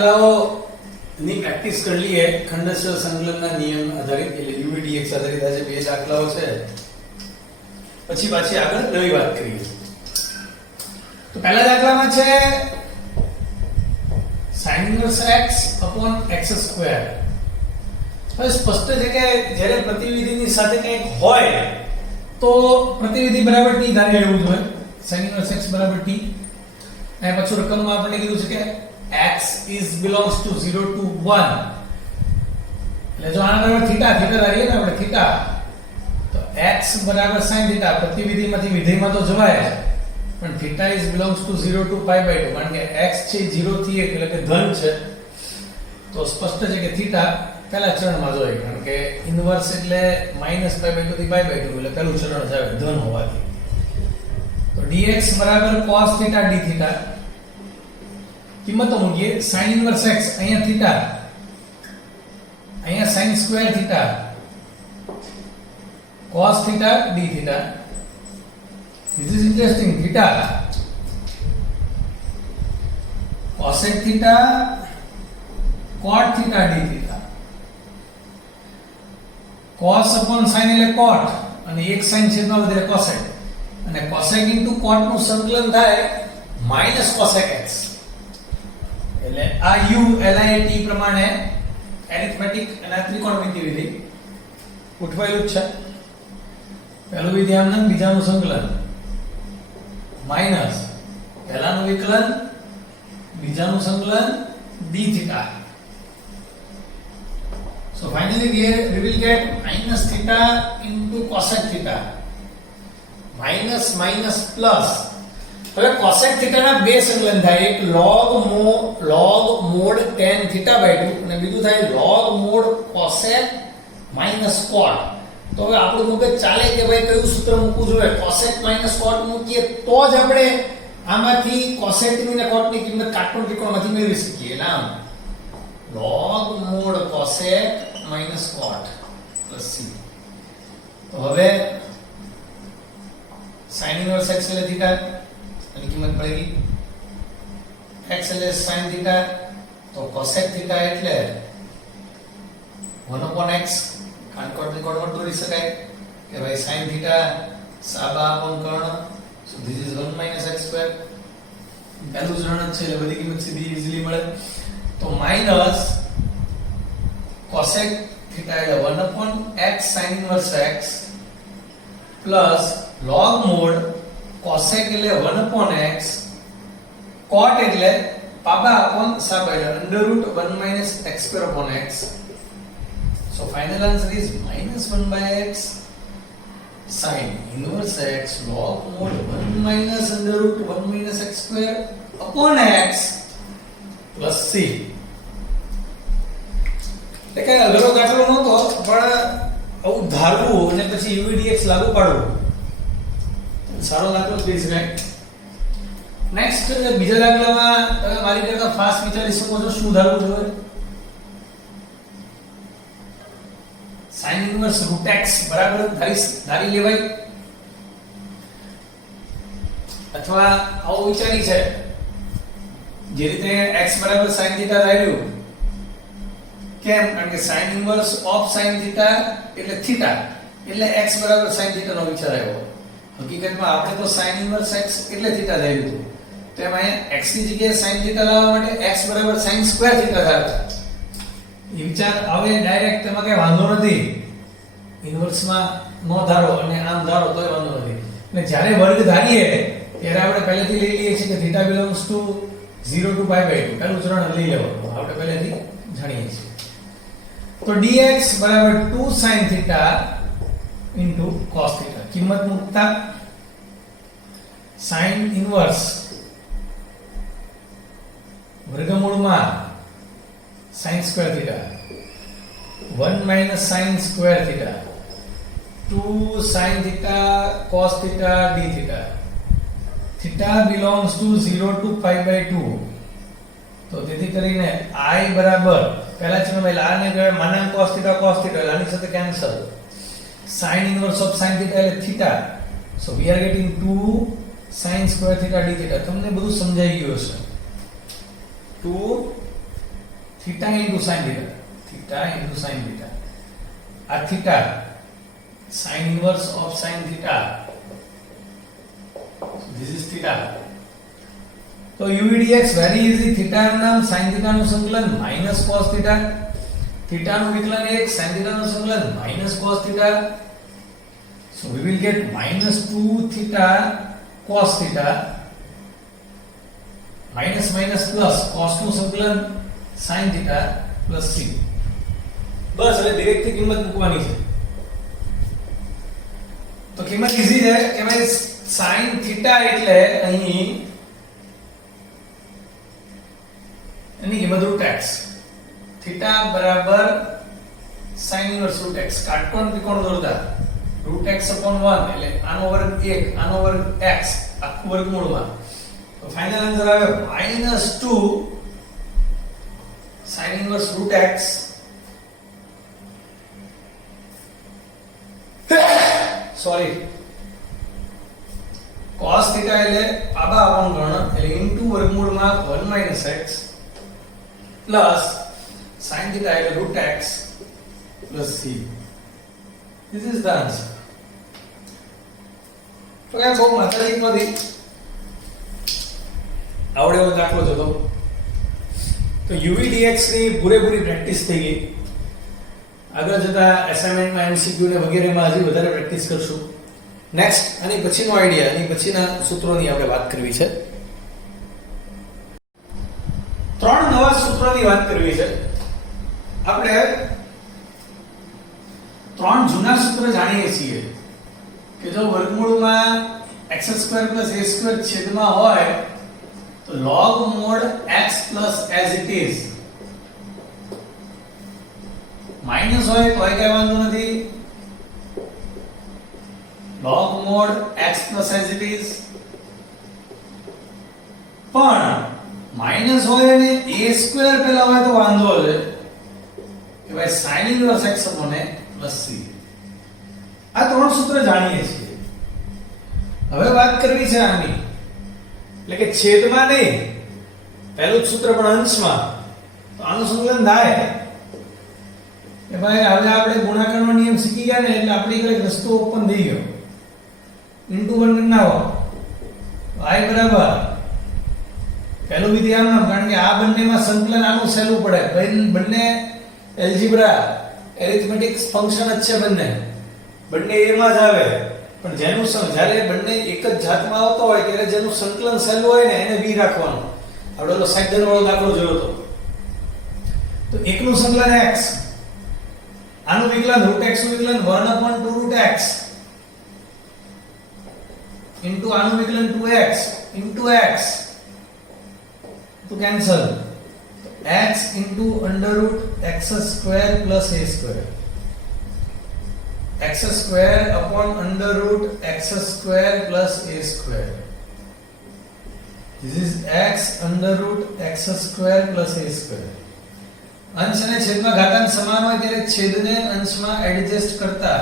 દાખલાઓ ની પ્રેક્ટિસ કરી લઈએ ખંડસ્થ સંકલનના નિયમ આધારિત એટલે UVDX આધારિત આજે બે દાખલાઓ છે પછી પાછી આગળ નવી વાત કરીએ તો પહેલા દાખલામાં છે sin inverse x upon x². હવે સ્પષ્ટ છે કે જ્યારે પ્રતિવિધિની સાથે કંઈક હોય તો પ્રતિવિધિ બરાબર t ધારી લેવું જોઈએ. sin inverse x બરાબર t અને પછી રકમમાં આપણે કીધું છે કે x is belongs to 0 to 1 એટલે જો આના બરાબર θ ધારીએ ને આપણે θ તો x બરાબર sin θ પ્રતિવિધિમાંથી વિધેયમાં તો જવાય પણ θ is belongs to 0 to π/2 કારણ કે x છે 0 થી 1 એટલે કે ધન છે તો સ્પષ્ટ છે કે θ પહેલા ચરણમાં જોઈએ કારણ કે ઇન્વર્સ એટલે -π/2 થી π/2 એટલે પહેલું ચરણ જ આવે ધન હોવાથી તો dx બરાબર cos θ dθ કિંમતો મૂકીએ sin inverse x અહીંયા θ અહીંયા sin square θ cos θ dθ. This is interesting. θ cosec θ cot θ dθ. cos upon sin એટલે cot અને એક sin છેદમાં વધે cosec અને cosec into cot નું સંકલન થાય minus cosec x એટલે આ u lit પ્રમાણે એરિથમેટિક અને ત્રિકોણમિતિ વિધિ ઉઠવાયેલું છે. પહેલું વિધાન બીજાનું સંકલન માઈનસ પહેલાનું વિકલન બીજાનું સંકલન dθ. So finally we will get minus θ into cosec θ minus minus plus. હવે cosec θ ના બે સંકલન થાય એક log mod tan θ/2 અને બીજું થાય log mod cosec minus cot. તો હવે આપણું મગજ ચાલે કે ભાઈ કયું સૂત્ર મૂકવું જોઈએ cosec minus cot મૂકીએ તો જ આપણે આમાંથી cosec ની અને cot ની કિંમત કાટકોણ ત્રિકોણમાંથી મેળવી શકીએ. એટલે આમ log mod cosec minus cot plus c. તો હવે sin inverse x એટલે θ ની કિંમત મળી ગઈ x એટલે sin θ તો cosec θ એટલે 1/x કાટકોણ ત્રિકોણમાં દોરી શકાય કે ભાઈ sin θ સાબા અપન Karna so this is 1 - x². પહેલું ચરણ છે એટલે બધી કિંમત સીધી ઈઝીલી મળે તો માઈનસ cosec θ એટલે 1/x sin inverse x plus log mod cosec એટલે 1/x cot એટલે પાબા અપન સાબા એટલે √1 - x²/x. So final answer is -1/x sin inverse x log mod 1 - √1 - x²/x plus c. એ કઈ અઘરો દાખલો નહોતો પણ આવું ધારવું અને પછી UVDX લાગુ પાડવું સારો દાખલો થઈ શકાય. નેક્સ્ટ બીજા દાખલામાં તમે મારી કરતા ફાસ્ટ વિચારી શકો છો શું ધારવું જોઈએ. sin inverse √x બરાબર ધારી લેવાય અથવા આવું વિચારી છે જે રીતે x બરાબર sin θ ધાર્યું કેમ કારણ કે sin inverse of sin θ એટલે θ એટલે x બરાબર sin θ નો વિચાર આવ્યો. હકીકતમાં આપણે તો sin inverse x એટલે θ ધાર્યું હતું તો એમાં x ની જગ્યાએ sin θ લાવવા માટે x બરાબર sin square θ ધાર્યું. એ વિચાર આવે ડાયરેક્ટ તેમાં કઈ વાંધો નથી ઇન્વર્સ માં નો ધારો અને આમ ધારો તોય વાંધો નથી. એટલે જ્યારે વર્ગ ધારીએ ત્યારે આપણે પહેલેથી લઈ લઈએ છીએ કે θ belongs to 0 to π/2 પહેલું ચરણ લઈ લેવાનું આપણે પહેલેથી જાણીએ છીએ. તો dx બરાબર 2 sin θ into cos θ કિંમત મૂકતા sin inverse વર્ગમૂળમાં sin square θ 1 - sin square θ 2 sin θ cos θ dθ. θ belongs to 0 to π/2 તો તેથી કરીને I બરાબર પહેલા ચરણ માં આ ને માનાંક cos θ એટલે આની સાથે cancel sin inverse of sin θ એટલે θ so we are getting 2 sin square θ dθ. તમને બધું સમજાઈ ગયું હશે 2 theta into sin theta, theta into sin theta. આ theta sin inverse of sin theta, this is theta. તો u v dx very easy. theta નું નામ sin theta નું સંકલન minus cos theta, theta નું વિકલન 1 sin theta નું સંકલન minus cos theta. So we will get minus 2 theta cos theta minus minus plus cos નું સંકલન sin theta plus c. બસ હવે ડાયરેક્ટ થી કિંમત મૂકવાની છે. તો કિંમત ઈઝી છે કે ભાઈ sin theta એટલે અહીં એની કિંમત √x, theta બરાબર sin inverse √x. કાટકોણ ત્રિકોણ દોરતા √x upon 1 એટલે આનો વર્ગ 1 આનો વર્ગ x આખું વર્ગમૂળમાં. તો ફાઇનલ આન્સર આવે -2 sin inverse √x sorry cos theta એટલે આબા અપન ગણ એટલે ઇન્ટુ વર્ગમૂળમાં 1 - x પ્લસ sin theta એટલે √x plus c. This is the answer. તો કે બહુ માતાજી નથી આવડે એવો દાખલો હતો. તો uv dx ની પૂરેપૂરી પ્રેક્ટિસ થઈ ગઈ. આગળ જતા એસાઇનમેન્ટમાં MCQ ને વગેરેમાં હજી વધારે પ્રેક્ટિસ કરશું. નેક્સ્ટ આની પછીનો આઈડિયા, આની પછીના સૂત્રોની આપણે વાત કરવી છે. 3 નવા સૂત્રોની વાત કરવી છે. આપણે 3 જૂના સૂત્ર જાણીએ છીએ કે જો વર્ગમૂળમાં x² + a² છેદમાં હોય તો log mod x plus as it is, minus હોય તો કઈ વાંધો નથી, log mod x plus as it is. પણ માઈનસ હોય અને a² પેલા હોય તો વાંધો છે કે ભાઈ sin inverse x upon a plus c. આ 3 સૂત્ર જાણીએ છીએ. હવે વાત કરવી છે આની, એટલે કે છેદમાં નહીં, પહેલું જ સૂત્ર પણ અંશમાં. તો આનું સંકલન થાય કે ભાઈ હવે આપણે ગુણાકારનો નિયમ શીખી ગયા ને એટલે આપણી એક રસ્તો ઓપન થઈ ગયો. ઇન્ટુ 1 કરી નાખો y બરાબર પહેલું વિધિ આમ નામ, કારણ કે આ બંનેમાં સંકલન આનું સહેલું પડે. બંને એલ્જીબ્રા એરિથમેટિક ફંક્શન જ છે, બંને a માં જ આવે. પણ જેનું જ્યારે બંને એક જ જાતમાં આવતો હોય ત્યારે જેનું સંકલન સહેલું હોય ને એને b રાખવાનું. આપણે ઓલો સાઇડન વાળો દાખલો જોયો હતો. તો એકનું સંકલન x, આનું વિકલન √x નું વિકલન 1/2 √x ઇન્ટુ આનું વિકલન 2x ઇન્ટુ x તો cancel x into √x² plus a², x² upon √x² plus a². This is x √x² plus a². અંશ અને છેદમાં ઘાતાંક સમાન હોય ત્યારે છેદને અંશમાં એડજસ્ટ કરતા.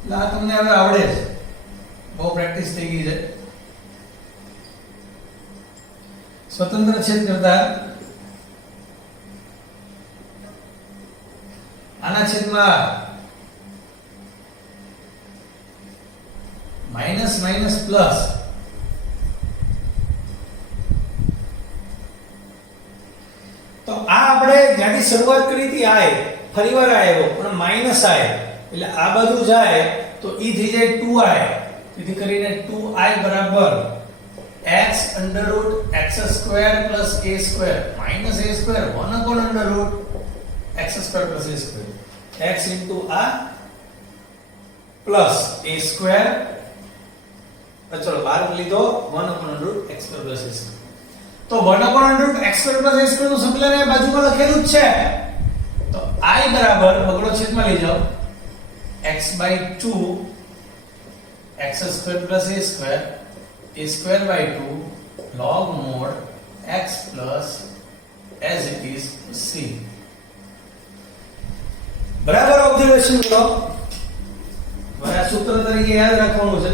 એટલે આ તમને હવે આવડે છે, બહુ પ્રેક્ટિસ થઈ ગઈ છે. સ્વતંત્ર છેદ કરતા આના છેદમાં માઈનસ માઈનસ પ્લસ. તો આ આપણે જ્યાંથી શરૂઆત કરી હતી આ ફરીવાર આવ્યો પણ માઈનસ આય એટલે આ બાજુ જાય તો ઈ થઈ જાય 2i. તેથી કરીને 2i બરાબર x √x² plus a² minus a² 1/√x² plus a². x into a plus a², ચલો બાર લીધો 1/√x² plus a². તો 1/√x² plus a² નું સંકલન એ બાજુમાં લખેલું જ છે. તો i બરાબર બગડો છેદમાં લઈ જાઓ x/2 x² plus a²/2 log mod x plus as it is c. બરાબર ઓબ્ઝર્વેશન કરો. મારા સૂત્ર તરીકે યાદ રાખવાનું છે.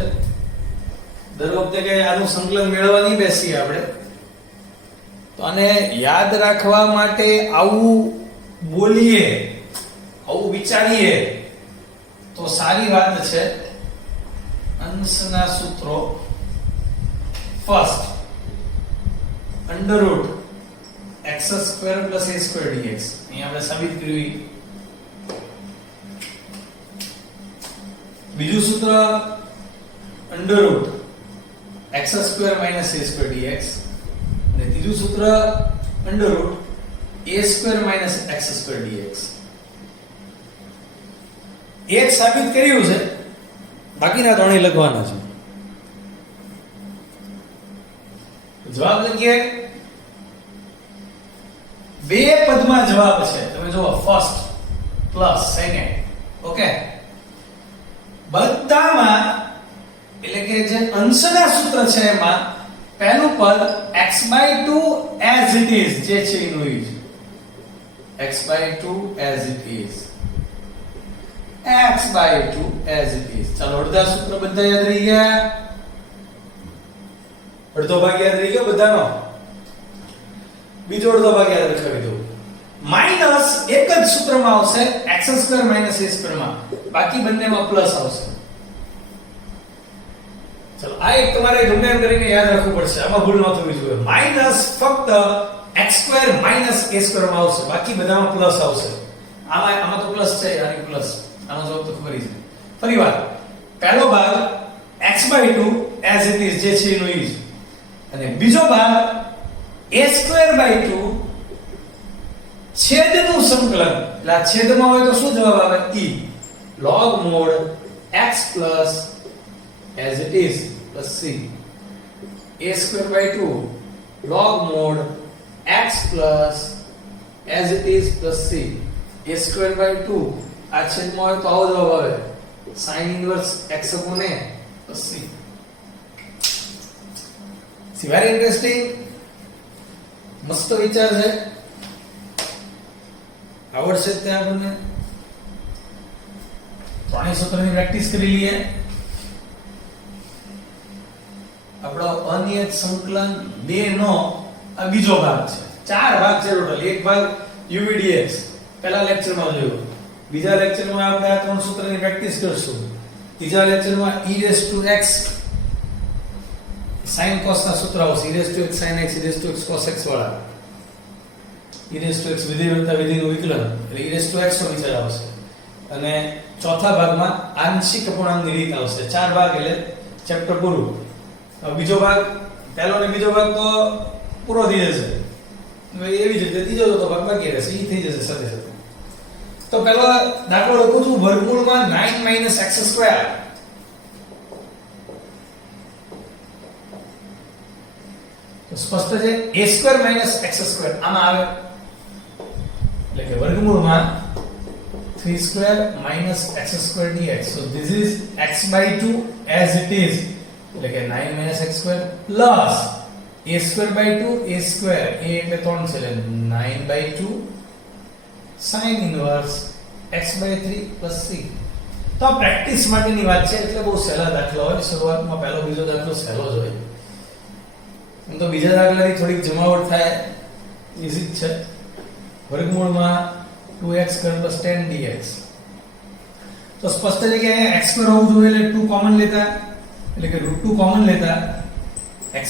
દર વખતે કે આનું સંકલન મેળવવા નહીં બેસીએ આપણે. તો આને યાદ રાખવા માટે આવું બોલીએ, આવું વિચારીએ તો સારી વાત છે. અંશના સૂત્રો first under route x² + a² dx. અહીં આપણે સાબિત કર્યું. બીજું સૂત્ર under route x² - a² dx. અને ત્રીજું સૂત્ર under route a² - x² dx. એક સાબિત કર્યું છે, બાકીના ત્રણેય લખવાના છે. જવાબ લખીએ. બે પદમાં જવાબ છે. તમે જુઓ ફર્સ્ટ પ્લસ સેકન્ડ. ઓકે, બધામાં એટલે કે જે અંશના સૂત્ર છે એમાં પહેલું પદ x/2 as it is જે છે એનું જ x/2 as it is, x/2 as it is. ચાલો અડધા સૂત્ર બધા યાદ રહી ગયા. અડધો ભાગ યાદ રહી ગયો બધાનો. બીજો અડધો ભાગ યાદ રખાવી દો. માઈનસ એક જ સૂત્રમાં આવશે x² - a² માં, બાકી બંનેમાં પ્લસ આવશે. ચલો આ એક તમારે ગમે એમ કરીને યાદ રાખવું પડશે, આમાં ભૂલ ન થવી જોઈએ. માઈનસ ફક્ત x² - a² માં આવશે, બાકી બધામાં પ્લસ આવશે. આમાં તો પ્લસ છે, આની પ્લસ. આનો જવાબ તો ખબર છે. ફરીવાર પહેલો ભાગ x/2 as it is જે છે એનો જ, અને બીજો ભાગ a²/2 છેદનું સંકલન. એટલે આ છેદમાં હોય તો શું જવાબ આવે? e log mod x plus as it is plus c. a²/2 log mod x plus as it is plus c. a²/2 આ છેદમાં હોય તો આવો જવાબ આવે sin inverse x upon a plus c. See, very interesting. મસ્ત વિચાર છે. આવડશે તે આપણને. ત્રણેય સૂત્રની પ્રેક્ટિસ કરી લઈએ. આપણો અનિયત સંકલન 2 નો આ બીજો ભાગ છે. 4 ભાગ છે ટોટલ. એક ભાગ UVDX પહેલા લેક્ચરમાં જોયો. બીજા લેક્ચરમાં આપણે આ ત્રણ સૂત્રની પ્રેક્ટિસ કરશું. ત્રીજા લેક્ચરમાં e⁻x sin cos ના સૂત્ર આવશે. e⁻x sin x, e⁻x cos x વાળા. e⁻x વિધેય વત્તા વિધેયનું વિકલન એટલે e⁻x નો વિચાર આવશે. અને ચોથા ભાગમાં આંશિક અપૂર્ણાંકની રીત આવશે. 4 ભાગ એટલે ચેપ્ટર પૂરું. બીજો ભાગ પહેલો ને બીજો ભાગ તો પૂરો થઈ જશે. એવી જ રીતે ત્રીજો તો ભાગ બાકી રહેશે. ઈ થઈ જશે સાથે સાથે. તો પહેલો દાખલો લખું છું. વર્ગમૂળમાં 9 - x². તો સ્પષ્ટ છે a² - x² આમાં આવે એટલે કે વર્ગમૂળમાં 3² - x² dx. so this is x/2 as it is એટલે કે 9 - x² plus a²/2 a², a એટલે 3 છે એટલે 9/2 sin inverse x/3 plus c. તો આ પ્રેક્ટિસ માટેની વાત છે એટલે બહુ સહેલા દાખલા હોય. શરૂઆતમાં પહેલો બીજો દાખલો સહેલો જ હોય. તો બીજા દાખલાની થોડીક જમાવટ થાય, ઈઝી જ છે. વર્ગમૂળમાં 2x² + 10 dx. તો સ્પષ્ટ છે કે અહીંયા x² હોવું જોઈએ એટલે 2 કોમન લેતા, એટલે કે √2 કોમન લેતા x²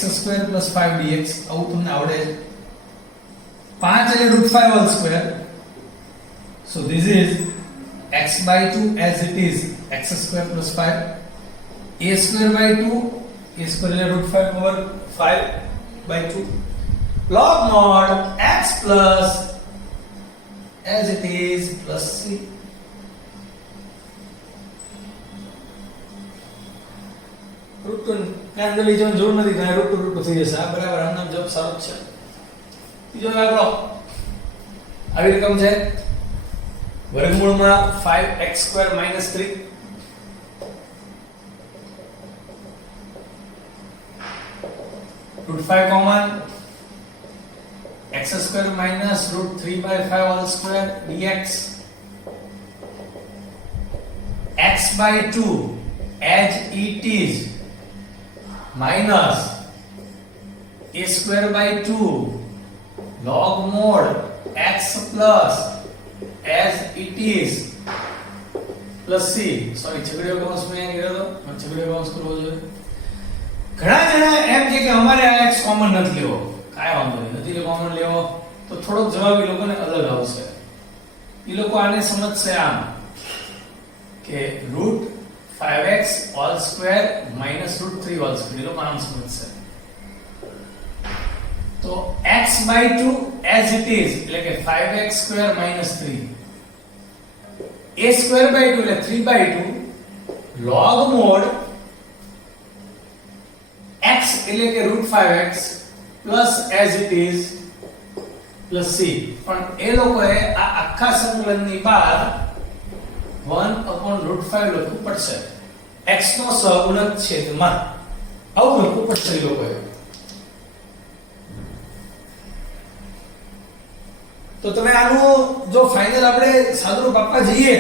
+ 5 dx. આવું તમને આવડે છે. 5 એટલે √5². so this is x/2 as it is x² + 5, a²/2 a² એટલે √5/5 log mod x plus as it is plus c. √2 કાંઈ લઈ જવાની જરૂર નથી, કાંઈ √2 થઈ જશે. આ બરાબર આનો જવાબ સારો છે. ત્રીજો દાખલો આવી રકમ છે. વર્ગમૂળમાં 5x² - 3 √5 common x² minus √3/5 whole square dx. x/2 as it is minus a²/2 log mod x plus as it is plus c. Sorry છગડીયો કૌંસ મેં કર્યો તો છગડીયો કૌંસ કરવો જોઈએ. ઘણા જણા એમ કે અમારે આ x કોમન નથી લેવો. કાઈ વાંધો નહીં, નથી કોમન લેવો તો થોડોક જવાબ એ લોકોને અલગ આવશે. એ લોકો આને સમજશે આમ કે √5x all square minus √3 all square. એ લોકો આમ સમજશે. તો x/2 as it is એટલે કે 5x square minus 3 a square by 2 એટલે 3/2 log mod x એટલે કે √5x plus as it is plus c. પણ એ લોકોએ આ આખા સંકલનની બહાર 1/√5 લખવું પડશે. x નો સહગુણક છેદમાં આવું લખવું પડશે એ લોકોએ. તો તમે આનું જો ફાઇનલ આપણે સાદુરૂપ આપવા જઈએ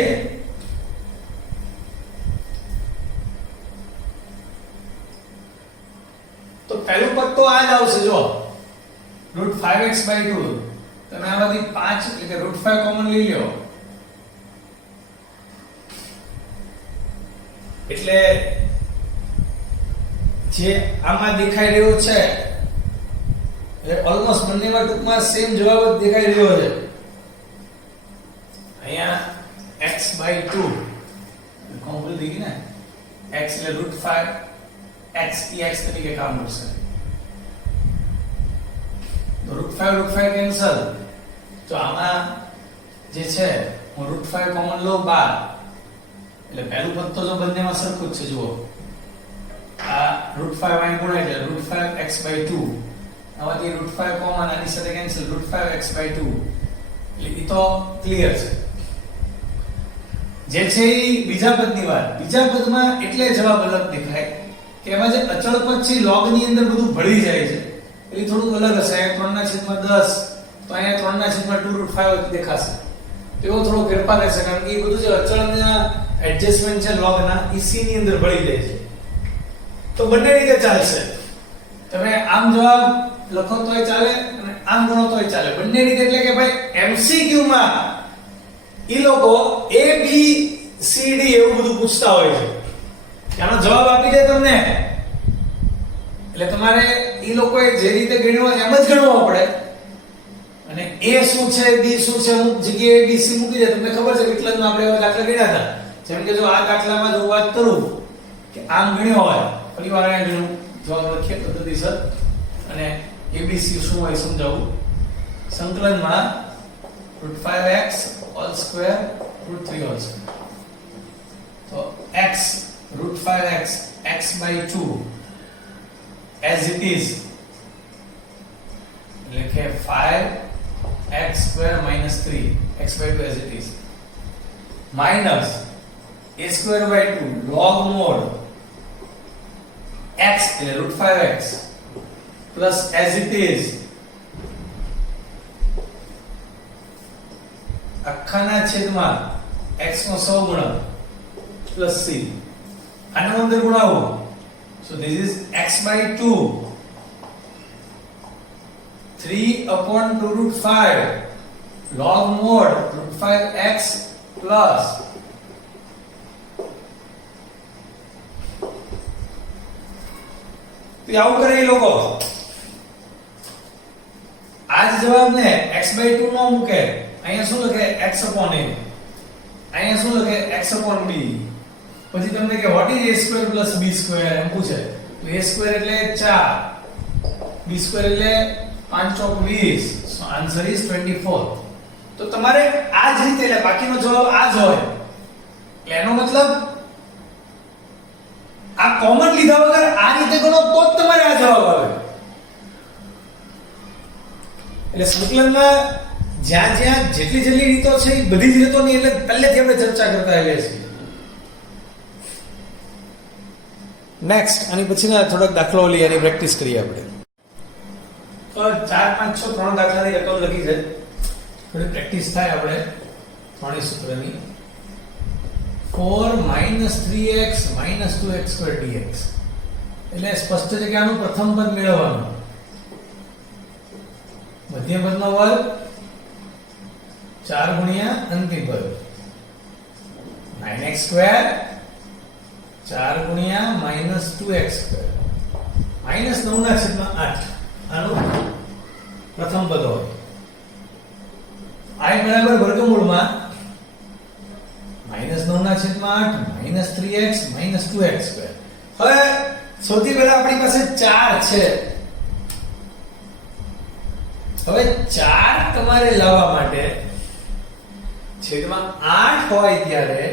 તો પહેલું પદ તો આ જ આવશે. જો √5x/2 તમે આમાંથી 5 એટલે કે √5 કોમન લઈ લ્યો એટલે જે આમાં દેખાઈ રહ્યું છે ઓલમોસ્ટ બંનેમાં ટૂંકમાં સેમ જવાબ જ દેખાઈ રહ્યો છે. અહીંયા x/2 કોમ્પલ દીધી ને x એટલે √5 x x તરીકે કામ કરશે. તો √5 કેન્સલ. તો આમાં જે છે હું √5 કોમન લઉં 12 એટલે પહેલું પદ તો જો બંનેમાં સરખું જ છે. જુઓ આ √5 અહીં ગુણાય એટલે √5x/2 આમાંથી √5 કોમન આની સાથે કેન્સલ √5x/2 એટલે એ તો ક્લિયર છે. જે છે એ બીજા પદની વાત. બીજા પદમાં એટલે જવાબ અલગ દેખાય કે એમાં જે અચળ પદ છે log ની અંદર બધું ભળી જાય છે એટલે થોડું અલગ હશે. 3/10 તો અહીંયા 3/2 દેખાશે. તો એવો થોડો ફેરફાર રહેશે કારણ કે એ બધું જે અચળના એડજસ્ટમેન્ટ છે log ના એ c ની અંદર ભળી જાય છે. તો બંને રીતે ચાલશે. તમે આમ જવાબ લખો તોય ચાલે અને આમ ગણો તોય ચાલે. બંને રીતે એટલે કે ભાઈ MCQ માં ઈ લોકો A B C D એવું બધું પૂછતા હોય છે. આનો જવાબ આપી દે તમને એટલે તમારે ઈ લોકોએ જે રીતે ગણ્યો એમ જ ગણવો પડે. અને A શું છે B શું છે અમુક જગ્યાએ B C મૂકી દે. તમને ખબર છે વિકલનમાં આપણે એવા દાખલા ગણ્યા હતા. જેમ કે જો આ દાખલામાં જો વાત કરું કે આમ ગણ્યો હોય ફરીવાર અહીંયા ગણ્યું જવાબ લખીએ પદ્ધતિસર અને ABC શું હોય સમજાવું. સંકલનમાં √5x all square √3 all square. તો x √5x x/2 as it is એટલે કે 5x square minus 3 x/2 as it is minus a square by 2 log mod x એટલે √5x plus as it is આખાના છેદમાં x નો સહગુણક plus c. આનો અંદર ગુણાવો. So this is x/2 3/2√5 log mod √5x plus તો આવું કરે એ લોકો. આ જ જવાબને x/2 નો મૂકે અહીંયા શું લખે x/a અહીંયા શું લખે x/b. પછી તમને કે what is a square plus b square એમ પૂછે તો a square એટલે 4 b square એટલે 5 ચોક 20. સો આન્સર ઇઝ 24. તો તમારે આ જ રીતે એટલે બાકીનો જવાબ આ જ હોય એટલે એનો મતલબ આ કોમન લીધા વગર આ રીતે ગણો તો જ તમારે આ જવાબ આવે. એટલે સંકલનમાં જ્યાં જ્યાં જેટલી રીતો છે એ બધી જ રીતોની એટલે પહેલેથી આપણે ચર્ચા કરતા આવીએ છીએ. નેક્સ્ટ આની પછીના થોડાક દાખલાઓ લઈ આની પ્રેક્ટિસ કરીએ આપણે. તો 4 5 6 3 દાખલાની રકમ લખી છે. થોડી પ્રેક્ટિસ થાય આપણે ત્રણેય સૂત્રની. 4 3x 2x² dx એટલે સ્પષ્ટ છે કે આનું પ્રથમ પદ મેળવવાનું. બધી મધ્યમ પદનો વર્ગ 4 ગુણ્યા અંતિમ પદ 9x સ્ક્વેર 4 ગુણ્યા -2x સ્ક્વેર -9/8 આનું પ્રથમ પદ હોય i બરાબર વર્ગમૂળમાં -9/8 -3x -2x સ્ક્વેર. હવે સૌથી પહેલા આપણી પાસે 4 છે. હવે 4 તમારે લાવવા માટે છેદમાં 8 હોય ત્યારે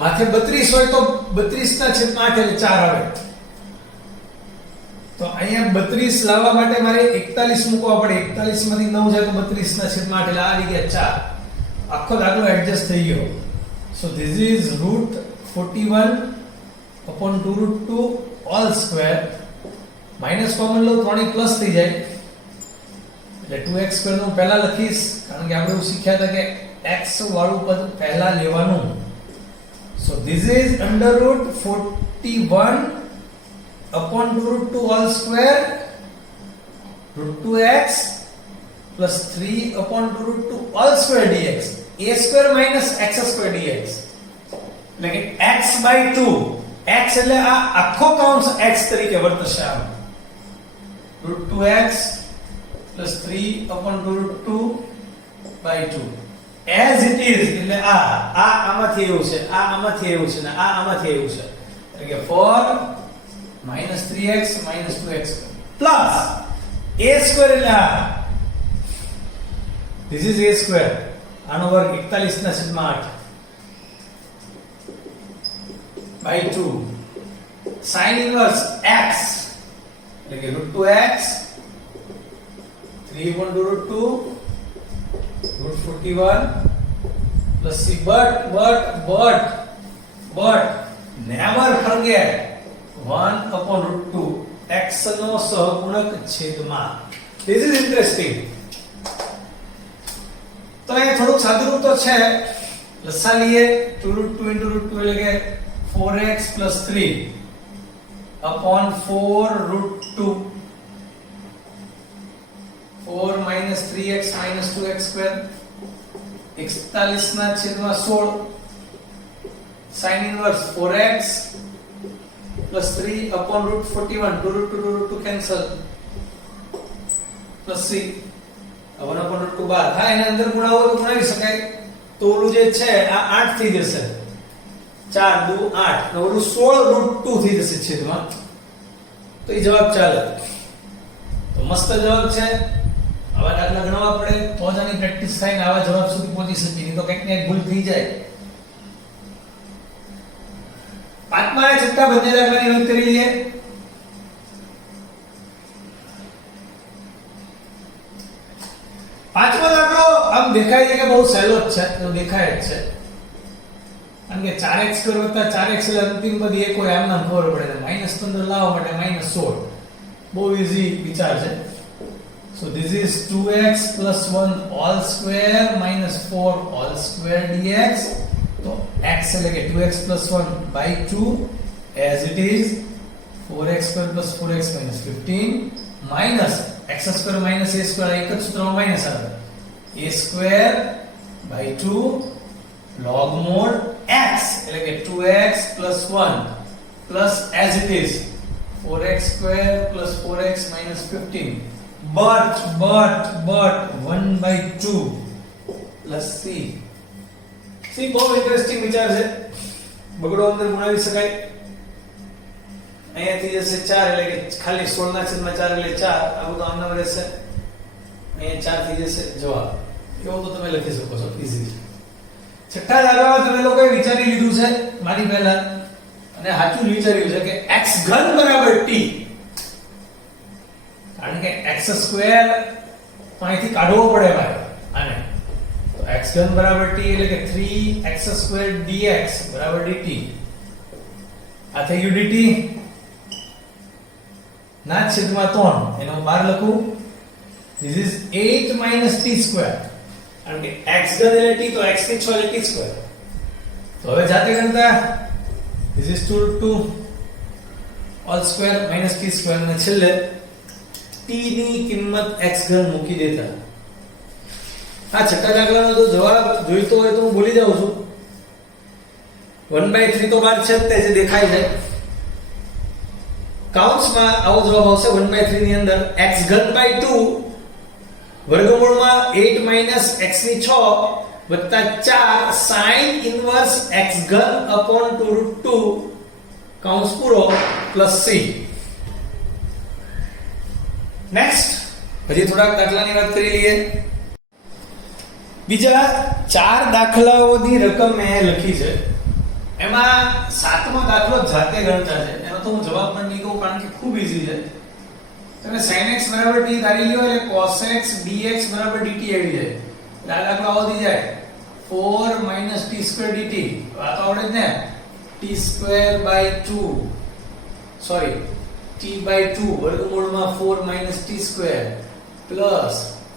માથે 32 હોય તો 32/8 એટલે 4 આવે. તો અહીંયા 32 લાવવા માટે મારે 41 મૂકવા પડે. 41 માંથી 9 જાય તો 32/8 એટલે આવી ગયા 4. આખો દાખલો એડજસ્ટ થઈ ગયો. So this is root 41 upon 2√2 all square. Minus common લો 3 પ્લસ થઈ જાય એટલે 2x સ્ક્વેર નું પહેલા લખીશ કારણ કે આપણે એવું શીખ્યા હતા કે x વાળું પદ પહેલા લેવાનું. So this is under root 41 upon 2√2 all square root 2x plus 3 upon 2√2 all square dx. a square minus x square dx એટલે કે x by 2 x એટલે આ આખો કૌંસ x તરીકે વર્તશે. આમ root 2x plus 3 upon 2√2 by 2 as it is એટલે આ આમાંથી એવું છે, આ આમાંથી એવું છે ને આ આમાંથી એવું છે એટલે કે 4 -3x -2x plus a square એટલે આ this is a square આનો વર્ગ 41/8 by 2 sin inverse x એટલે કે root 2x 3 upon 2√2 root 41 plus c but never forget 1 upon root 2 x નો સહગુણક છેદમાં. This is interesting. તો એ થોડુંક સાદુરૂપ તો છે. લસા લઈએ 2√2 into root 2 એટલે કે 4x plus 3 upon 4 root 2 4 minus 3x minus 2x square 41/16 sin inverse 4x plus 3 upon root 41 2√2 cancel plus c 1 upon root 2 બાદ. હા એના અંદર ગુણાવો તો ગુણાવી શકાય. તો ઓલું જે છે આ 8 થઈ જશે 4 2 8 ને ઓલું 16 root 2 થઈ જશે છેદમાં. તો એ જવાબ ચાલે. તો મસ્ત જવાબ છે. આવા દાખલા ગણવા પડે તો જ આની પ્રેક્ટિસ થાય ને આવા જવાબ સુધી પહોંચી શકીએ. નહીં તો કંઈક ને કંઈક ભૂલ થઈ જાય. પાંચમા અને છઠ્ઠા બંને દાખલાની નોંધ કરી લઈએ. પાંચમો દાખલો આમ દેખાય છે કે બહુ સહેલો જ છે. તો દેખાય જ છે કારણ કે 4x સ્ક્વેર વત્તા 4x એટલે અંતિમ પદ એક હોય આમ નામ ખબર પડે. -15 લાવવા માટે -16 બહુ ઈઝી વિચાર છે. So this is 2x plus 1 all square minus 4 all square dx. So x એટલે કે 2x plus 1 by 2 as it is 4x square plus 4x minus 15 minus x square minus a square એક જ સૂત્રમાં minus આવે a square by 2 log mod x એટલે કે 2x plus 1 plus as it is 4x square plus 4x minus 15 but 1 by 2 plus c. C બહુ interesting વિચાર છે. બગડો અંદર ગુણાવી શકાય. અહીંયાથી જશે 4 એટલે કે ખાલી 16/4 એટલે 4 આ બધું આમનામ રહેશે. અહીંયા 4 થઈ જશે જવાબ. એવો તો તમે લખી શકો છો ઈઝીલી. છઠ્ઠા દાખલામાં તમે લોકોએ વિચારી લીધું છે મારી પહેલા અને સાચું વિચાર્યું છે કે x ઘન બરાબર t. કારણ કે x સ્ક્વેર તો અહીંથી કાઢવો પડે મારે આને. તો x ઘન બરાબર t એટલે કે 3x સ્ક્વેર dx બરાબર dt. આ થઈ ગયું dt ના છેદમાં 3 એનો બહાર લખું. This is 8 minus t square. કારણ કે x ઘન એટલે t તો x ની 6 એટલે t square. તો હવે જાતે ગણતા this is 2 all square minus t square અને છેલ્લે t ની કિંમત x ઘન મૂકી દેતા. આ છઠ્ઠા દાખલાનો જો જવાબ જોઈતો હોય તો હું ભૂલી જાઉં છું. 1/3 તો બાદ છે તે જે દેખાય છે. કૌંસમાં આવો જવાબ આવશે 1/3 ની અંદર x ઘન by 2 વર્ગમૂળમાં 8 - x ની 6 વત્તા 4 sin ઇન્વર્સ x ઘન upon 2√2 કૌંસ પૂરો પ્લસ c. નેક્સ્ટ હજી થોડાક દાખલાની વાત કરી લઈએ. બીજા 4 દાખલાઓની રકમ મેં લખી છે. એમાં 7મો દાખલો જાતે ગણતા છે. એનો તો હું જવાબ પણ નહીં કહું કારણ કે ખૂબ ઈઝી છે. તમે sin x t ધારી લ્યો એટલે cos x dx dt આવી જાય. એટલે આ દાખલો આવો થઈ જાય 4 - t² dt. આ તો આવડે જ ને. t² સોરી t/2 વર્ગમૂળમાં 4 - t² plus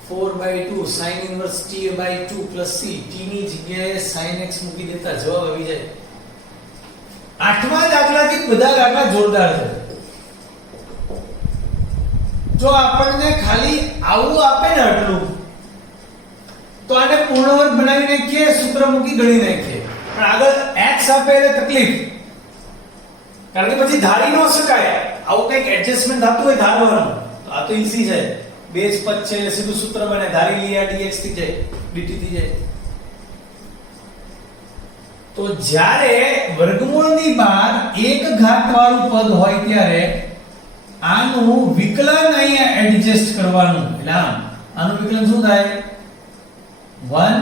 4/2 sin inverse t/2 plus c. t ની જગ્યાએ sin x મૂકી દેતા જવાબ આવી જાય. 8મા દાખલાથી બધા દાખલા જોરદાર છે. જો આપણને ખાલી આવું આપે ને આટલું તો આને પૂર્ણ વર્ગ બનાવી નાખીએ, સૂત્ર મૂકી ગણી નાખીએ. પણ આગળ x આપે એટલે તકલીફ. કારણ કે પછી ધારી ન શકાય. આવું કંઈક એડજસ્ટમેન્ટ થતું હોય ધારવાનું. તો આ તો ઈઝી છે. બેઝ પદ છે એટલે સીધું સૂત્ર બને. ધારી લઈએ dx થી જાય dt થી જાય. તો જ્યારે વર્ગમૂળની બહાર એક ઘાત વાળું પદ હોય ત્યારે આનું વિકલન અહીંયા એડજસ્ટ કરવાનું. એટલે આનું વિકલન શું થાય? 1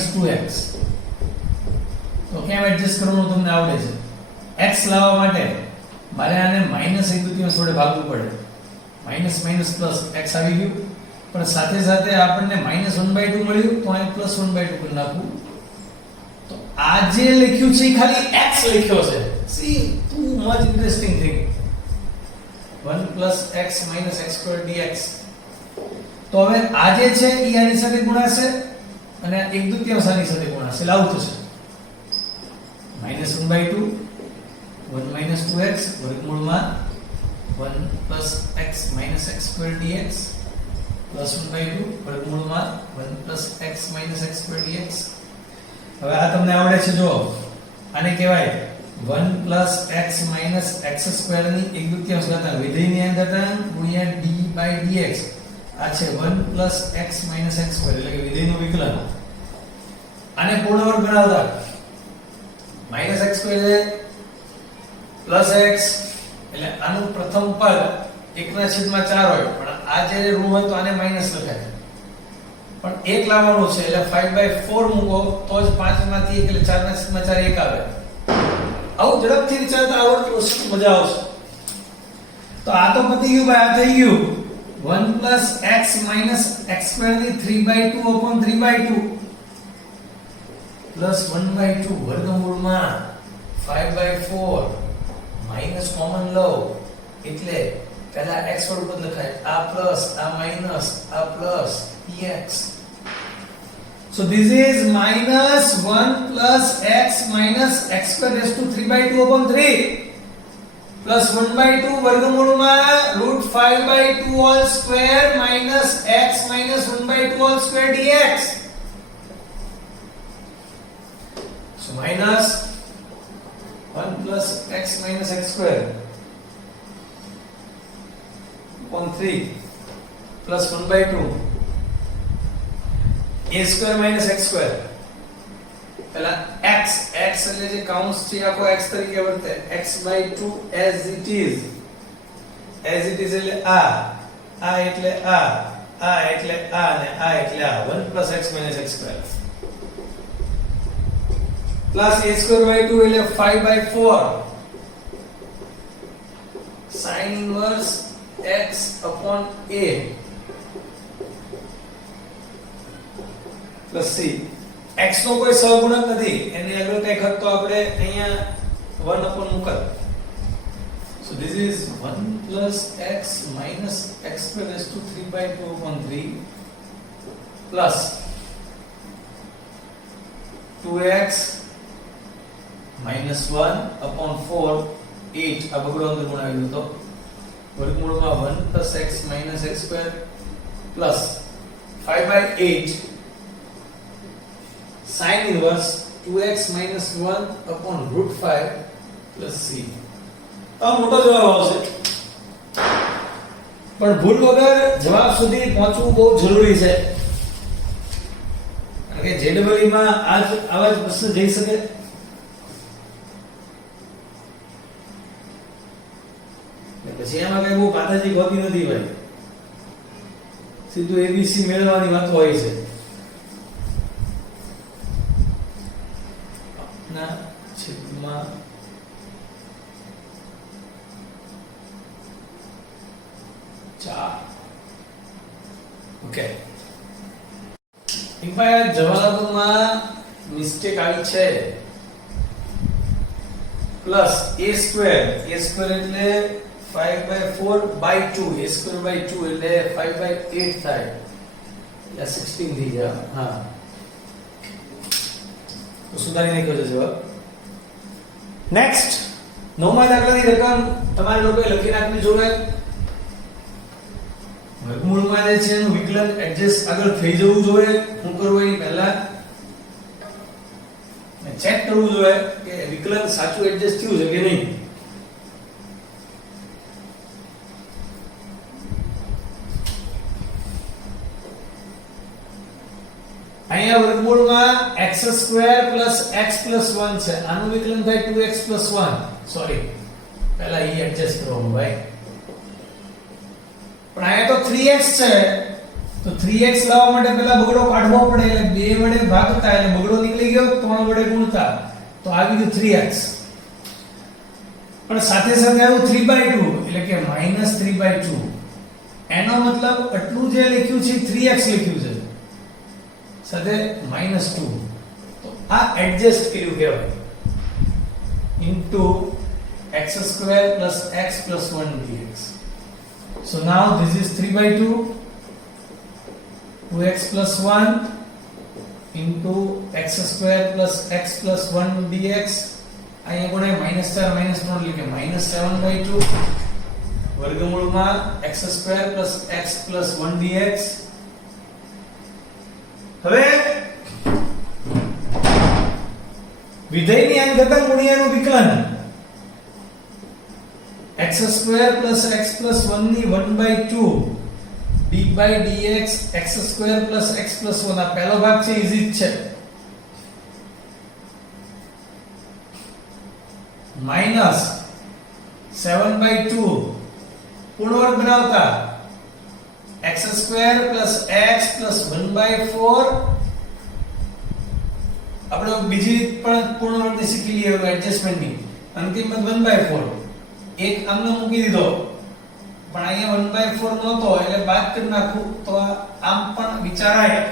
- 2x. તો કેમ એડજસ્ટ કરવાનું તમને આવડે છે. x લાવવા માટે મારે આને માઈનસ એક દુત્યાંશ વડે ભાગવું પડે. માઈનસ માઈનસ પ્લસ x આવી ગયું. પણ સાથે સાથે આપણને -1/2 મળ્યું તો અહીં +1/2 કરી નાખું. તો આ જે લખ્યું છે ખાલી x લખ્યો છે. C too much interesting thing. 1 + x - x² dx. તો હવે આ જે છે એ આની સાથે ગુણાશે અને એક દુત્યાંશ આની સાથે ગુણાશે. લાવું થશે -1/2 1 - 2x વર્ગમૂળમાં 1 + x - x² dx +1/2 વર્ગમૂળમાં 1 + x - x² dx. હવે આ તમને આવડે છે. જો આને કહેવાય 1 + x - x² ની એક દુત્યાંશ ઘાતાંક વિધેયની આ ઘાતાંક ગુણ્યા d/dx. આ છે 1 + x - x² એટલે કે વિધેયનું વિકલન. આને પૂર્ણ વર્ગ બનાવતા -x² છે +x એટલે આનું પ્રથમ પદ 1/4 હોય. પણ આ જે ઋણ હોય તો આને માઈનસ લખાય. પણ 1 લાવવાનું છે એટલે 5/4 મૂકો તો જ 5 માંથી 1 એટલે 4/4 1 આવે. આવું ઝડપથી વિચારતા આવડતું હશે તો મજા આવશે. તો આ તો પતી ગયું ભાઈ. આ થઈ ગયું 1 + x - x² ની 3/2/3/2 +1/2 વર્ગમૂળમાં 5/4 માઈનસ કોમન લો એટલે પહેલા x વાળું પદ લખાય. આ પ્લસ આ માઈનસ આ plus dx. So this is -1 + x - x² raised to 3/2/3 +1/2 વર્ગમૂળમાં √5/2² - x - 1/2² dx. So -1 + x - x² upon 3 +1/2 a² - x². પહેલા x એટલે જે કૌંસ છે આખો x તરીકે વર્તે. x/2 as it is એટલે આ એટલે આ એટલે આ અને આ એટલે આ 1 + x - x² પ્લસ a²/2 એટલે 5/4 sin inverse x upon a plus c. x નો કોઈ સહગુણક નથી. એની આગળ કઈ ખત તો આપણે અહીંયા 1 upon મૂકત. So this is 1 + x - x² raised to 3/2/3 plus 2x -1/4 8 આ બગડો અંદર ગુણાવી દો તો વર્ગમૂળમાં 1 + plus x minus x square plus 5/8 sin inverse 2x minus 1 upon root 5 plus c. તો મોટો જવાબ આવશે, પણ ભૂલ વગર જવાબ સુધી પહોંચવું બહુ જરૂરી છે, કારણ કે જેડબલઈ માં આવા જ પ્રશ્ન જઈ શકે. પછી એમાં કઈ બહુ પાતાજી હોતી નથી ભાઈ, સીધું એબીસી મેળવવાની વાત હોય છે. ના છેદમાં ચાર. ઓકે, ઇમ્પાયર જવાબમાં મિસ્ટેક આવી છે. પ્લસ a સ્ક્વેર એટલે 5/4/2, a square by 2 એટલે 5/8 થાય, એટલે 16 થઈ જાય. હા, તો સુધારી નાખ્યો છે જવાબ. નેક્સ્ટ, નવમા દાખલાની રકમ તમારે લોકોએ લખી નાખવી જોઈએ. વર્ગમૂળમાં જે છે એનું વિકલન એડજસ્ટ આગળ થઈ જવું જોઈએ. શું કરવું એની પહેલા ચેક કરવું જોઈએ કે વિકલન સાચું એડજસ્ટ થયું છે કે નહીં. અહીંયા વર્ગમૂળમાં x² + x + 1 છે, આનું વિકલન થાય 2x + 1. સોરી, પહેલા ઈ એડજસ્ટ કરવાનું ભાઈ. પણ અહીંયા તો 3x છે, તો 3x લાવવા માટે પહેલા બગડો કાઢવો પડે, એટલે 2 વડે ભાગતા એટલે બગડો નીકળી ગયો, 3 વડે ગુણતા તો આવી ગયું 3x. પણ સાથે સાથે આવ્યું 3/2 એટલે કે -3/2. એનો મતલબ આટલું જે લખ્યું છે 3x લખ્યું છે સાથે -2, તો આ એડજસ્ટ કર્યું કહેવાય. into x² + x + 1 dx. So now this is 3/2, 2x + 1 into x² + x + 1 dx. અહીંયા કોણે -4 -3 એટલે કે -7/2 વર્ગમૂળમાં x² + x + 1 dx. હવે વિધેયની અંગતા ગુણ્યાનું વિકલન x² + x + 1 ની 1/2 d/dx x² + x + 1. આ પહેલો ભાગ છે, ઈઝી જ છે. -7/2 પૂર્ણ વર્ગ બનાવતા x² + x + 1/4. આપણે બીજી પણ પૂર્ણ વર્ગની શીખી લઈએ એડજસ્ટમેન્ટની. અંતિમ પદ 1/4 એક આમને મૂકી દીધો, પણ અહીંયા 1/4 નહોતો એટલે બાદ કરી નાખું તો આમ પણ વિચારાય.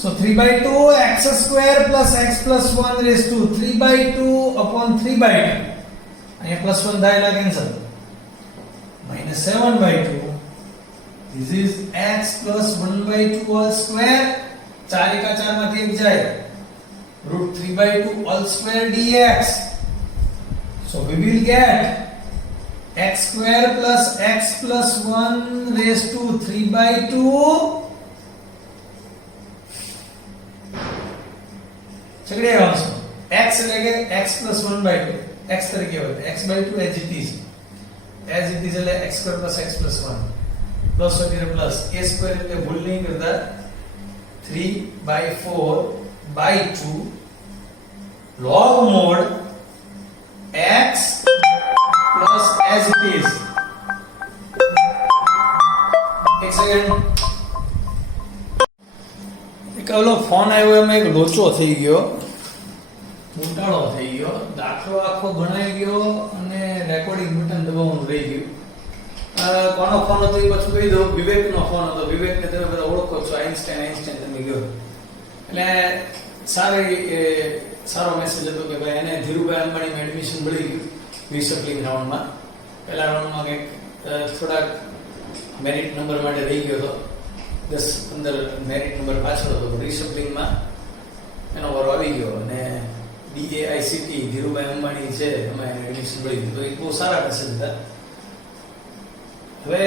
So 3/2 x² + x + 1 raised to 3/2/3/2. અહીંયા +1 થાય એટલે cancel. -7/2. This is x + 1/2 whole square. 4 × 4 માંથી 1 જાય. √3/2 whole square dx. So we will get x² + x + 1 raised to 3/2. છગડે આવશે x એટલે કે x + 1/2 x તરીકે હોય, x/2 as it is એટલે x² + x + 1 પ્લસ વગેરે પ્લસ a² એટલે ભૂલ નહીં કરતા 3/4/2 log mod x plus as it is. એક સેકન્ડ, એક ઓલો ફોન આવ્યો એમાં એક લોચો થઈ ગયો, ઘોટાળો થઈ ગયો, દાખલો આખો ગણાઈ ગયો અને રેકોર્ડિંગ બટન દબાવવાનું રહી ગયું. કોનો ફોન હતો એ પાછું કહી દઉં. વિવેકનો ફોન હતો. વિવેકને તમે બધા ઓળખો છો, આઈન્સ્ટાઈન તમે ગયો. એટલે સારો મેસેજ હતો કે ભાઈ એને ધીરુભાઈ અંબાણીમાં એડમિશન મળી ગયું રિસપ્લિંગ રાઉન્ડમાં. પહેલા રાઉન્ડમાં કંઈક થોડાક મેરિટ નંબર માટે રહી ગયો હતો, 10-15 મેરિટ નંબર પાછળ હતો. રિસપ્લિંગમાં એનો વારો આવી ગયો અને DAICT ધીરુભાઈ અંબાણી છે એમાં એને એડમિશન મળી ગયું. તો એ બહુ સારા મેસેજ હતા. હવે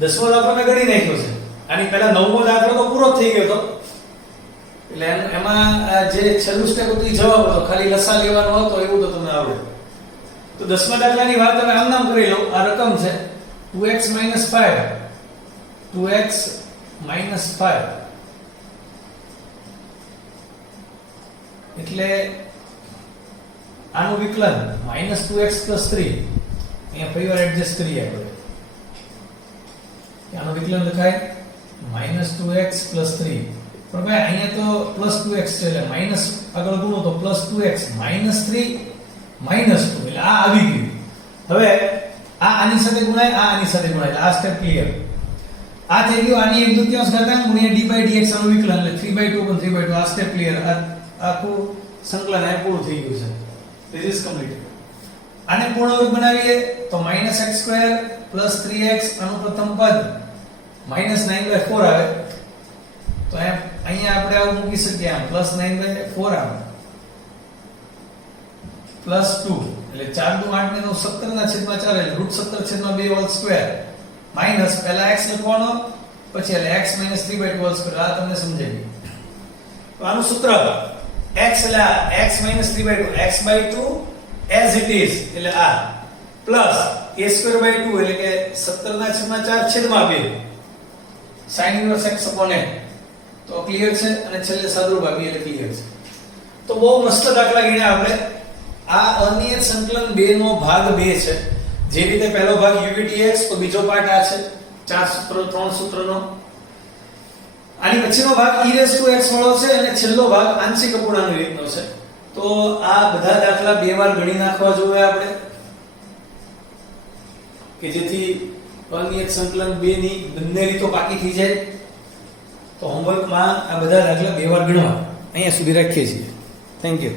10મો દાખલો મેં ગણી નાખ્યો છે. આની પહેલા 9મો દાખલો તો પૂરો જ થઈ ગયો હતો. એટલે એમાં જે છેલ્લું સ્ટેપ હતું એ જવાબ હતો, ખાલી લસા લેવાનો હતો એવું તો તમને આવડે. તો 10મા દાખલાની વાત તમે આમ નામ કરી લો. આ રકમ છે 2x - 5. 2x - 5 એટલે આનું વિકલન -2x + 3. અહીંયા ફરીવાર એડજસ્ટ કરીએ આપણે. આનું વિકલન લખાય -2x + 3. પણ ભાઈ અહીંયા તો +2x છે એટલે માઈનસ આગળ ગુણો તો +2x - 3 - 2 એટલે આ આવી ગયું. હવે આ આની સાથે ગુણાય, આ આની સાથે ગુણાય એટલે આ સ્ટેપ ક્લિયર. આ થઈ ગયું આની 1/2 ઘાતાંક ગુણ્યા d/dx આનું વિકલન એટલે 3/2 / 3/2 આ સ્ટેપ ક્લિયર. આખું સંકલન આ પૂરું થઈ ગયું છે. This is complete. આને પૂર્ણ વર્ગ બનાવીએ તો -x² + 3x આનું પ્રથમ પદ -9/4 આવે. તો અહીંયા આપણે આવું મૂકી શકીએ આમ +9/4 આવે +2 એટલે 4 * 8 ને 17/4 એટલે √17/2 માઈનસ પહેલા x લખવાનો પછી એટલે x - 3/2 આ તમને સમજાય. તો આનું સૂત્ર x એટલે x - 3/2 x/2 as it is એટલે આ પ્લસ a²/2 એટલે કે 17/4/2 sin inverse x / a. તો ક્લિયર છે અને છેલ્લે સાદુરૂપ આપી એટલે ક્લિયર છે. તો બહુ મસ્ત દાખલા ગણ્યા આપણે. આ અનિયત સંકલન 2 નો ભાગ 2 છે. જે રીતે પહેલો ભાગ UVTX તો બીજો પાર્ટ આ છે 4 સૂત્રો 3 સૂત્રનો. આની પછીનો ભાગ e⁻x વાળો છે અને છેલ્લો ભાગ આંશિક અપૂર્ણાંક રીતનો છે. તો આ બધા દાખલા 2 વાર ગણી નાખવા જોઈએ આપણે કે જેથી અનિયત સંકલન 2 ની બંને રીતો પાકી થઈ જાય. તો હોમવર્કમાં આ બધા દાખલા 2 વાર ગણવા અહીંયા સુધી રાખીએ છીએ. Thank you.